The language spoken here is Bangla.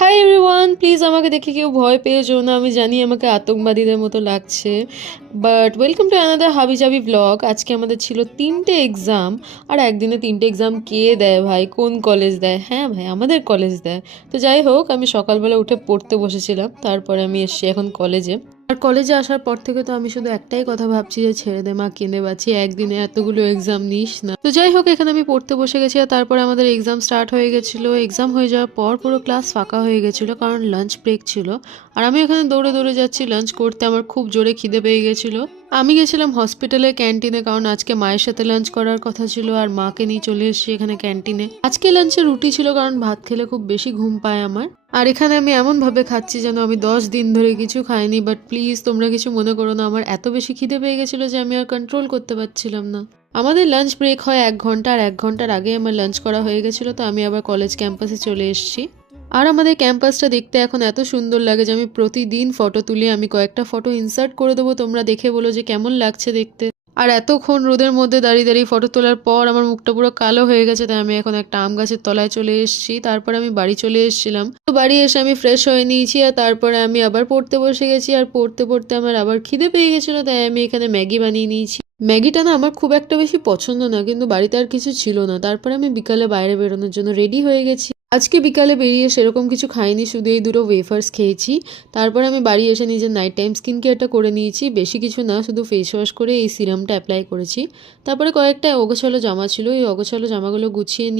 হাই এভরিওয়ান, প্লিজ আমাকে দেখে কেউ ভয় পেয়ে যেও না। আমি জানি আমাকে আতঙ্কবাদীদের মতো লাগছে, বাট ওয়েলকাম টু অ্যানাদার হাবিজাবি ব্লগ। আজকে আমাদের ছিল 3টে এক্সাম। আর একদিনে 3টে এক্সাম কে দেয় ভাই? কোন কলেজ দেয়? হ্যাঁ ভাই, আমাদের কলেজ দেয়। তো যাই হোক, আমি সকালবেলা উঠে পড়তে বসেছিলাম, তারপরে আমি এসছি এখন কলেজে। আর কলেজে আসার পর থেকে তো আমি শুধু একটাই কথা ভাবছি যে ছেড়ে দে মা, কেঁদে বাঁচি, একদিনে এতগুলো এক্সাম নিস না। তো যাই হোক, এখানে আমি পড়তে বসে গেছি আর তারপরে আমাদের এক্সাম স্টার্ট হয়ে গেছিলো। এক্সাম হয়ে যাওয়ার পর পুরো ক্লাস ফাঁকা হয়ে গেছিলো, কারণ লাঞ্চ ব্রেক ছিল। আর আমি এখানে দৌড়ে দৌড়ে যাচ্ছি লাঞ্চ করতে, আমার খুব জোরে খিদে পেয়ে গেছিলো। আমি গেছিলাম হসপিটালের ক্যান্টিনে, কারণ আজকে মায়ের সাথে লাঞ্চ করার কথা ছিল আর মাকে নিয়ে চলে এসেছি এখানে ক্যান্টিনে। আজকে লাঞ্চে রুটি ছিল, কারণ ভাত খেলে খুব বেশি ঘুম পায় আমার। আর এখানে আমি এমন ভাবে খাচ্ছি যেন আমি 10 দিন ধরে কিছু খাইনি, বাট প্লিজ তোমরা কিছু মনে করো না, আমার এত বেশি খিদে পেয়ে গেছিলো যে আমি আর কন্ট্রোল করতে পারছিলাম না। আমাদের লাঞ্চ ব্রেক হয় 1 ঘন্টা, আর 1 ঘন্টার আগে আমার লাঞ্চ করা হয়ে গেছিলো, তো আমি আবার কলেজ ক্যাম্পাসে চলে এসেছি। আর আমাদের ক্যাম্পাসটা দেখতে এখন এত সুন্দর লাগে যে আমি প্রতিদিন ফটো তুলি। আমি কয়েকটা ফটো ইনসার্ট করে দেবো, তোমরা দেখে বলো যে কেমন লাগছে দেখতে। আর এতক্ষণ রোদের মধ্যে দাঁড়িয়ে দাঁড়িয়ে ফটো তোলার পর আমার মুখটা পুরো কালো হয়ে গেছে, তাই আমি এখন একটা আম গাছের তলায় চলে এসেছি। তারপর আমি বাড়ি চলে এসেছিলাম, তো বাড়ি এসে আমি ফ্রেশ হয়ে নিয়েছি আর তারপরে আমি আবার পড়তে বসে গেছি। আর পড়তে পড়তে আমার আবার খিদে পেয়ে গেছিলো, তাই আমি এখানে ম্যাগি বানিয়ে নিয়েছি। ম্যাগিটা না আমার খুব একটা বেশি পছন্দ না, কিন্তু বাড়িতে আর কিছু ছিল না। তারপরে আমি বিকালে বাইরে বেরোনোর জন্য রেডি হয়ে গেছি। আজকে বিকালে বেরিয়ে সেরকম কিছু খাইনি, শুধু এই দুটো ওয়েফার্স খেয়েছি। তারপর আমি বাড়ি এসে নিজের নাইট টাইম স্কিন কেয়ারটা করে নিয়েছি, বেশি কিছু না, শুধু ফেস ওয়াশ করে এই সিরামটা অ্যাপ্লাই করেছি। তারপরে কয়েকটা অগোছালো জামা ছিল, এই অগোছালো জামাগুলো গুছিয়ে নিয়ে